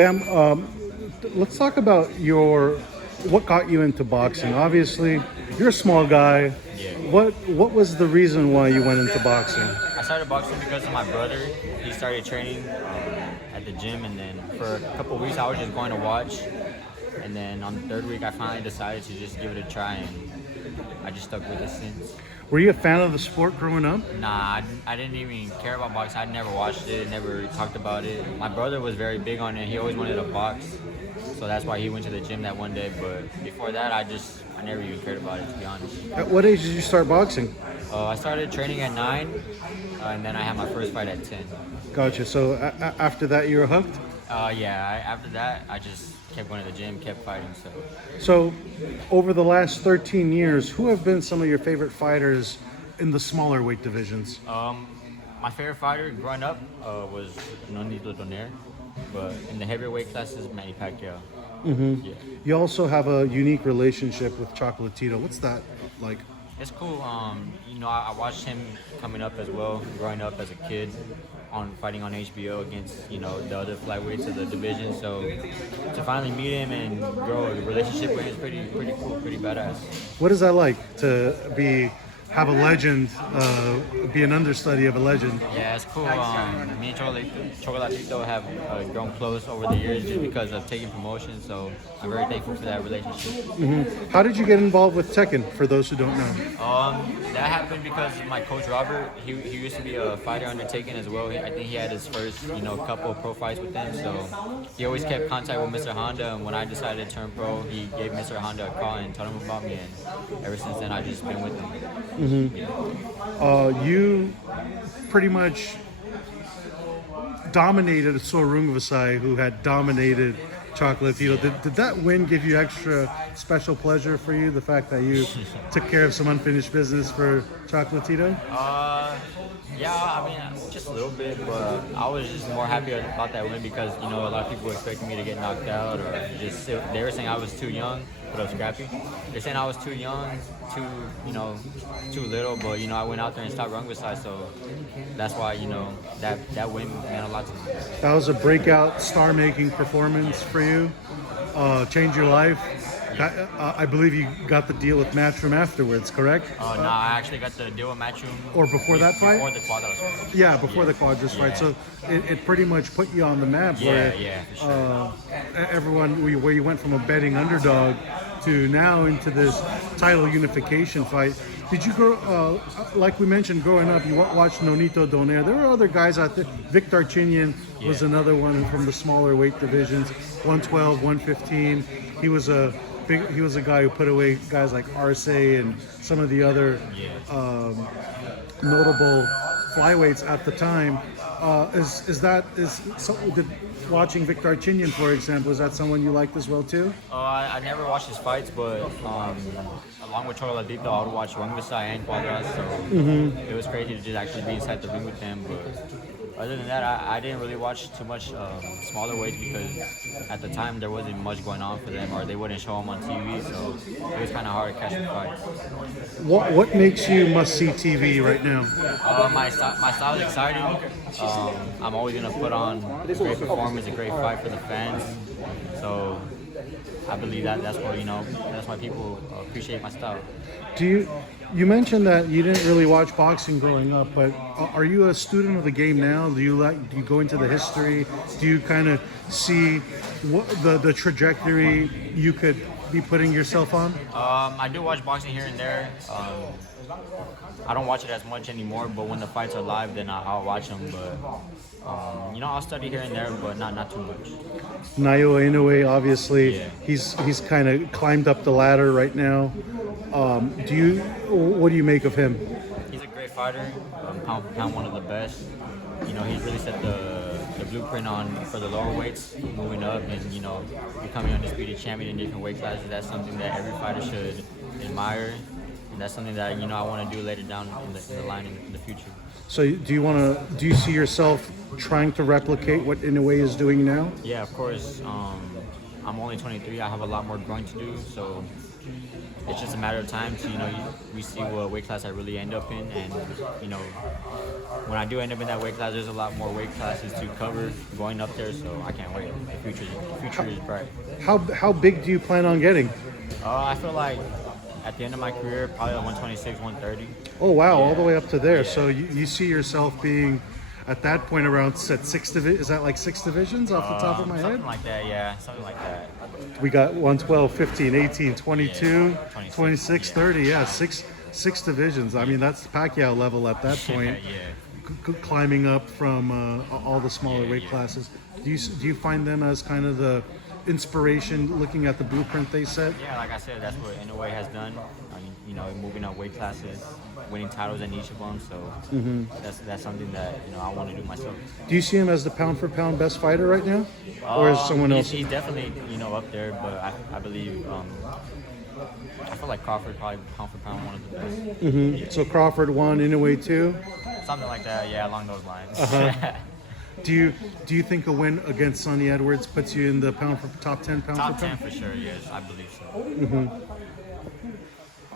Bam, let's talk about what got you into boxing. Obviously, you're a small guy. Yeah. What was the reason why you went into boxing? I started boxing because of my brother. He started training at the gym, and then for a couple of weeks I was just going to watch. And then on the third week, I finally decided to just give it a try, and I just stuck with it since. Were you a fan of the sport growing up? Nah, I didn't even care about boxing. I never watched it, never talked about it. My brother was very big on it. He always wanted to box, so that's why he went to the gym that one day. But before that, I never even cared about it, to be honest. At what age did you start boxing? I started training at 9, and then I had my first fight at 10. Gotcha. So after that, you were hooked? After that, I just kept going to the gym, kept fighting. So, over the last 13 years, who have been some of your favorite fighters in the smaller weight divisions? My favorite fighter growing up was Nonito Donaire, but in the heavyweight classes, Manny Pacquiao. Mm-hmm. Yeah. You also have a unique relationship with Chocolatito. What's that like? It's cool. I watched him coming up as well, growing up as a kid, fighting on HBO against the other flyweights of the division. So to finally meet him and grow a relationship with him is pretty cool, pretty badass. What is that like to have a legend, be an understudy of a legend? Yeah, it's cool. Me and Chocolatito have grown close over the years just because of taking promotion, so I'm very thankful for that relationship. Mm-hmm. How did you get involved with Tekken, for those who don't know? That happened because my coach Robert, he used to be a fighter under Tekken as well. I think he had his first, couple of pro fights with them, so he always kept contact with Mr. Honda, and when I decided to turn pro, he gave Mr. Honda a call and told him about me, and ever since then I've just been with him. Mm-hmm. You pretty much dominated Sorung Vasai, who had dominated Chocolatito. Did that win give you extra special pleasure for you, the fact that you took care of some unfinished business for Chocolatito? Yeah, I mean, just a little bit, but I was just more happy about that win because, a lot of people were expecting me to get knocked out or they were saying I was too young, but I was scrappy. They're saying I was too young, too little, but, I went out there and stopped Rungvisai, so that's why, that win meant a lot to me. That was a breakout star-making performance for you, changed your life. I believe you got the deal with Matchroom afterwards, correct? No, I actually got the deal with Matchroom. Or before that fight? Before the Quadras. Yeah, before the Quadras fight. So it pretty much put you on the map. Yeah, for sure. Where you went from a betting underdog to now into this title unification fight. Did you grow, like we mentioned, growing up, you watched Nonito Donaire. There were other guys out there. Victor Chinian was another one from the smaller weight divisions, 112, 115. He was a guy who put away guys like Arce and some of the other notable flyweights at the time. Watching Victor Chinian, for example, is that someone you liked as well too? I never watched his fights, but along with Chocolatito, I would watch Rungvisai and Quadras, so it was crazy to just actually be inside the ring with them. But other than that, I didn't really watch too much smaller weights because at the time there wasn't much going on for them, or they wouldn't show them on TV, so it was kind of hard to catch the fights. What makes you must-see TV right now? My style is exciting. I'm always gonna put on a great performance, a great fight for the fans. So I believe that's why people appreciate my style. You mentioned that you didn't really watch boxing growing up, but are you a student of the game now? Do you go into the history? Do you kind of see what the trajectory you could be putting yourself on? I do watch boxing here and there. I don't watch it as much anymore, but when the fights are live, then I'll watch them. But I'll study here and there, but not too much. Naoya Inoue, obviously, he's kind of climbed up the ladder right now. What do you make of him? He's a great fighter, pound for pound, one of the best. He's really set the blueprint for the lower weights, moving up and becoming undisputed champion in different weight classes. That's something that every fighter should admire. And that's something that I want to do later down in the line in the future. So do you see yourself trying to replicate what Inoue is doing now? Yeah, of course. I'm only 23. I have a lot more growing to do. So it's just a matter of time to, we see what weight class I really end up in, and when I do end up in that weight class, there's a lot more weight classes to cover going up there, so I can't wait. The future is bright. How big do you plan on getting? I feel like at the end of my career, probably like 126, 130. Oh wow, Yeah. all the way up to there. Yeah. So you see yourself being at that point around is that like 6 divisions off the top of my head? Something like that, yeah, something like that. We got 112, 15, 18, 22, Yeah, 26, yeah. 30. Yeah, six divisions. I mean, that's Pacquiao level at that point. Yeah. Climbing up from all the smaller weight classes. Do you find them as kind of the inspiration looking at the blueprint they set? Yeah, like I said, that's what Inoue has done. I mean, moving up weight classes, winning titles in each of them. So that's something that I want to do myself. Do you see him as the pound for pound best fighter right now, or is someone else? He's definitely up there, but I believe I feel like Crawford probably pound for pound one of the best. Mm-hmm. So Crawford 1, Inoue 2. Something like that, yeah, along those lines. Do you think a win against Sonny Edwards puts you in the top 10 pound Top for 10 pound? for sure, yes, I believe so.